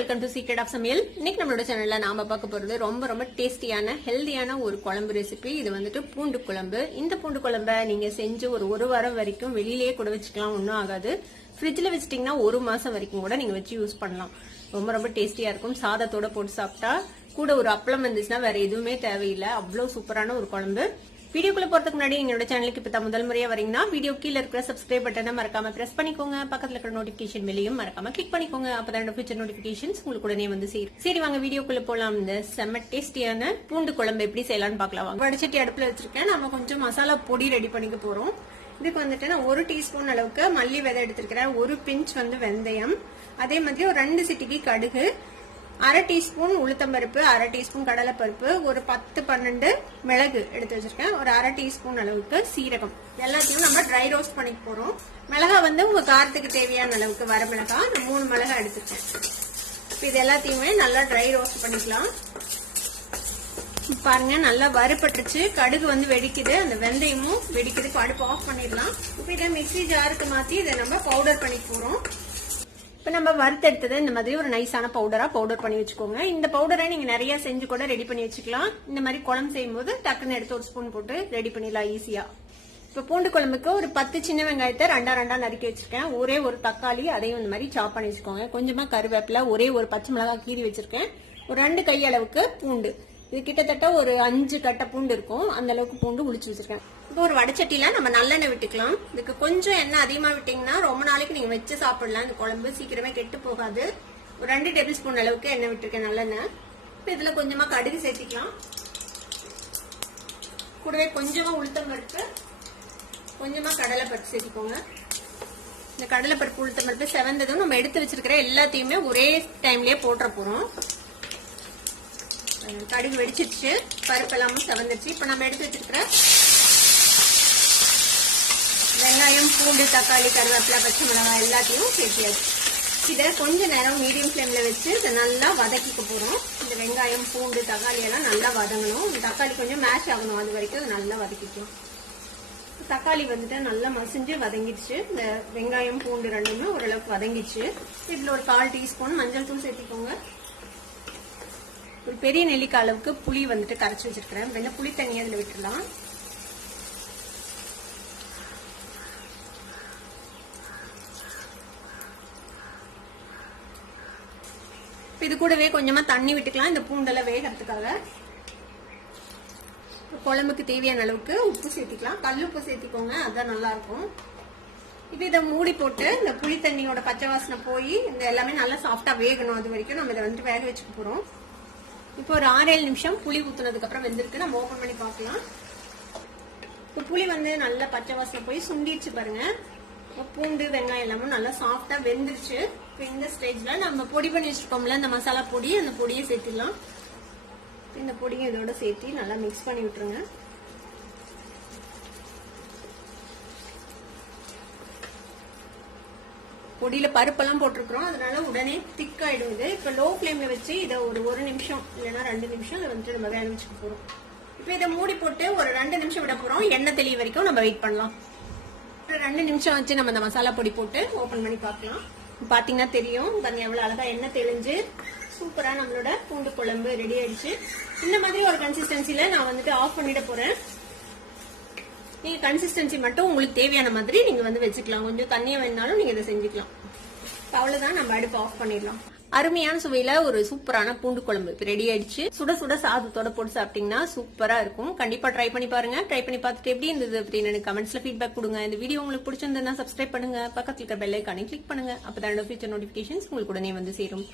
Welcome to secret of சமையல். இன்னைக்கு நம்மளோட சேனல்ல நாம பார்க்க போறது ரொம்ப டேஸ்டியான ஹெல்தியான ஒரு குழம்பு ரெசிபி. இது வந்துட்டு பூண்டு குழம்பு. இந்த பூண்டு குழம்ப நீங்க செஞ்சு ஒரு வாரம் வரைக்கும் வெளியிலேயே கூட வச்சுக்கலாம், ஒன்றும் ஆகாது. ஃப்ரிட்ஜில் வச்சிட்டீங்கன்னா 1 மாசம் வரைக்கும் கூட நீங்க வச்சு யூஸ் பண்ணலாம். ரொம்ப டேஸ்டியா இருக்கும். சாதத்தோட போட்டு சாப்பிட்டா கூட ஒரு அப்பளம் வந்துச்சுன்னா வேற எதுவுமே தேவையில்லை. அவ்வளவு சூப்பரான ஒரு குழம்பு. வீடியோக்குள்ள போறதுக்கு முன்னாடி எங்களோட சேனலுக்கு இப்ப முதல் முறையா வரீங்கன்னா வீடியோ கீழே இருக்கிற சப்ஸ்கிரைப் பட்டனை மறக்காம பிரஸ் பண்ணிக்கோங்க. பக்கத்துல இருக்கிற நோட்டிபிகேஷன் வெளியும் மறக்காம கிளிக் பண்ணிக்கோங்க. அப்பதான் ஃபியூச்சர் நோட்டிபிகேஷன்ஸ் உங்களுக்கு உடனே வந்து சேரும். சரி வாங்க வீடியோக்குள்ள போலாம். இந்த செம்ம டேஸ்டியான பூண்டு குழம்பு எப்படி செய்யலாம்னு பாக்கலாம். வடச்சட்டி அடுப்புல வச்சிருக்கேன். நம்ம கொஞ்சம் மசாலா பொடி ரெடி பண்ணிக்க போறோம். இதுக்கு வந்துட்டு நான் 1 டீஸ்பூன் அளவுக்கு மல்லி விதை எடுத்திருக்கிறேன். 1 பிஞ்ச் வெந்தயம், அதே மாதிரி ஒரு 2 சிட்டிகை கடுகு, 1/2 டீஸ்பூன் உளுத்தம்பருப்பு, 1/2 டீஸ்பூன் கடலைப்பருப்பு, ஒரு 10-12 மிளகு எடுத்து வச்சிருக்கேன், ஒரு 1/2 டீஸ்பூன் அளவுக்கு சீரகம். எல்லாத்தையும் நம்ம ட்ரை ரோஸ்ட் பண்ணிக்க போறோம். மிளகா உங்க காரத்துக்கு தேவையான அளவுக்கு வர மிளகா நான் 3 மிளகா எடுத்துருக்கேன். இது எல்லாத்தையுமே நல்லா ட்ரை ரோஸ்ட் பண்ணிக்கலாம். பாருங்க நல்லா வறுபட்டுருச்சு. கடுகு வெடிக்குது, அந்த வெந்தயமும் வெடிக்குது. அடுப்பு ஆஃப் பண்ணிடலாம். இப்ப இதை மிக்ஸி ஜாருக்கு மாத்தி இதை நம்ம பவுடர் பண்ணிக்க போறோம். இப்ப நம்ம வறுத்தெடுத்தது இந்த மாதிரி ஒரு நைஸான பவுடர் பண்ணி வச்சுக்கோங்க. இந்த பவுடரை நீங்க நிறைய செஞ்சு கூட ரெடி பண்ணி வச்சுக்கலாம். இந்த மாதிரி குழம்பு செய்யும் போது டக்குன்னு எடுத்து 1 ஸ்பூன் போட்டு ரெடி பண்ணிடலாம் ஈஸியா. இப்ப பூண்டு குழம்புக்கு ஒரு 10 சின்ன வெங்காயத்தை ரெண்டா நறுக்கி வச்சிருக்கேன். ஒரே ஒரு தக்காளி அதையும் இந்த மாதிரி சாப் பண்ணி வச்சுக்கோங்க. கொஞ்சமா கருவேப்பிலை, ஒரே ஒரு பச்சை மிளகாய் கீறி வச்சிருக்கேன். ஒரு 2 கை அளவுக்கு பூண்டு, இது கிட்டத்தட்ட ஒரு 5 கட்டை பூண்டு இருக்கும். அந்த அளவுக்கு பூண்டு உளிச்சு வச்சிருக்கேன். இப்போ ஒரு வடச்சட்டியில நம்ம நல்லெண்ணெய் விட்டுக்கலாம். இதுக்கு கொஞ்சம் எண்ணெய் அதிகமா விட்டீங்கன்னா ரொம்ப நாளைக்கு நீங்க வச்சு சாப்பிடலாம். இந்த குழம்பு சீக்கிரமே கெட்டு போகாது. ஒரு 2 டேபிள் ஸ்பூன் அளவுக்கு எண்ணெய் விட்டுருக்கேன் நல்லெண்ணெய். இப்போ இதுல கொஞ்சமா கடுகு சேர்த்திக்கலாம். கூடவே கொஞ்சமா உளுத்தம் பருப்பு, கொஞ்சமா கடலை பருப்பு சேர்த்திக்கோங்க. இந்த கடலை பருப்பு உளுத்தம் பருப்பு செவந்ததும் நம்ம எடுத்து வச்சிருக்கிற எல்லாத்தையுமே ஒரே டைம்லயே போட்டுற போறோம். கடுகு வெடிச்சிருச்சு, பருப்பு எல்லாமும் செவந்துருச்சு. இப்ப நம்ம எடுத்து வச்சிருக்கிற வெங்காயம், பூண்டு, தக்காளி, கருவேப்பிலை, பச்சை மிளகாய் எல்லாத்தையும் சேர்த்தியாச்சு. இதை கொஞ்ச நேரம் மீடியம் ஃபிளேம்ல வச்சு இதை நல்லா வதக்கிக்க போறோம். இந்த வெங்காயம், பூண்டு, தக்காளி எல்லாம் நல்லா வதங்கணும். இந்த தக்காளி கொஞ்சம் மேஷ் ஆகணும், அது வரைக்கும் நல்லா வதக்கிக்கும். தக்காளி நல்லா மசிஞ்சு வதங்கிடுச்சு. இந்த வெங்காயம், பூண்டு ரெண்டுமே ஓரளவுக்கு வதங்கிடுச்சு. இதுல ஒரு 1/4 டீஸ்பூன் மஞ்சள் தூள் சேர்த்திக்கோங்க. ஒரு பெரிய நெல்லிக்காய் அளவுக்கு புளி கரைச்சி வச்சிருக்கிறேன். கொஞ்சம் புளி தண்ணி அதுல விட்டுடலாம். இது கூடவே கொஞ்சமா தண்ணி விட்டுக்கலாம், இந்த பூண்டெல்லாம் வேகிறதுக்காக. குழம்புக்கு தேவையான அளவுக்கு உப்பு சேர்த்திக்கலாம். கல்லுப்பு சேர்த்திக்கோங்க, அதுதான் நல்லா இருக்கும். இப்ப இதை மூடி போட்டு இந்த புளி தண்ணியோட பச்சை வாசனை போய் இந்த எல்லாமே நல்லா சாஃப்டா வேகணும். அது வரைக்கும் நம்ம இதை வேக வச்சுக்க போறோம். இப்போ ஒரு 6-7 நிமிஷம் புளி ஊத்துனதுக்கு அப்புறம் வெந்திருக்கு. நம்ம ஓபன் பண்ணி பார்க்கலாம். இப்போ புளி நல்லா பச்சை வாசனை போய் சுண்டிடுச்சு பாருங்க. பூண்டு, வெங்காயம் எல்லாமும் நல்லா சாஃப்டா வெந்துருச்சு. இப்போ இந்த ஸ்டேஜ்ல நம்ம பொடி பண்ணி வச்சிருக்கோம்ல இந்த மசாலா பொடி, அந்த பொடியை சேர்த்திடலாம். இந்த பொடியை இதோட சேர்த்து நல்லா மிக்ஸ் பண்ணி விட்டுருங்க. பொடியில பருப்பெல்லாம் போட்டிருக்கிறோம், அதனால உடனே திக் ஆயிடும். இது இப்ப லோ ஃபிளேம்ல வச்சு இதை ஒரு 1 நிமிஷம் இல்லைன்னா 2 நிமிஷம் இதை நம்ம வேக வச்சுக்க போறோம். இப்ப இதை மூடி போட்டு ஒரு 2 நிமிஷம் விட போறோம். எண்ணெய் தெளிய வரைக்கும் நம்ம வெயிட் பண்ணலாம். ஒரு 2 நிமிஷம் வச்சு நம்ம இந்த மசாலா பொடி போட்டு ஓபன் பண்ணி பார்க்கலாம். பாத்தீங்கன்னா தெரியும் பாருங்க எவ்வளவு அழகா எண்ணெய் தெளிஞ்சு சூப்பரா நம்மளோட பூண்டு குழம்பு ரெடி ஆயிடுச்சு. இந்த மாதிரி ஒரு கன்சிஸ்டன்சில நான் ஆஃப் பண்ணிட போறேன். நீங்க கன்சிஸ்டன்சி மட்டும் உங்களுக்கு தேவையான மாதிரி நீங்க வச்சுக்கலாம். கொஞ்சம் தண்ணியா வேணாலும் நீங்க இதை செஞ்சுக்கலாம். அவ்வளவுதான், நம்ம அடுப்பு ஆஃப் பண்ணிடலாம். அருமையான சுவையில ஒரு சூப்பரான பூண்டு குழம்பு ரெடி ஆயிடுச்சு. சுட சுட சாதத்தோட போட்டு சாப்பிட்டீங்கன்னா சூப்பரா இருக்கும். கண்டிப்பா ட்ரை பண்ணி பாருங்க. ட்ரை பண்ணி பார்த்துட்டு எப்படி இருந்தது அப்படின்னு எனக்கு கமெண்ட்ஸ்ல ஃபீட்பேக் கொடுங்க. இந்த வீடியோ உங்களுக்கு பிடிச்சிருந்தா சப்ஸ்கிரைப் பண்ணுங்க. பக்கத்துல இருக்க பெல் ஐகானை கிளிக் பண்ணுங்க. அப்பதான் ஃபியூச்சர் நோட்டிபிகேஷன்ஸ் உங்களுக்கு உடனே சேரும்.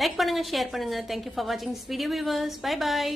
லைக் பண்ணுங்க, ஷேர் பண்ணுங்க. தேங்க்யூ ஃபார் வாட்சிங் this video viewers. Bye by.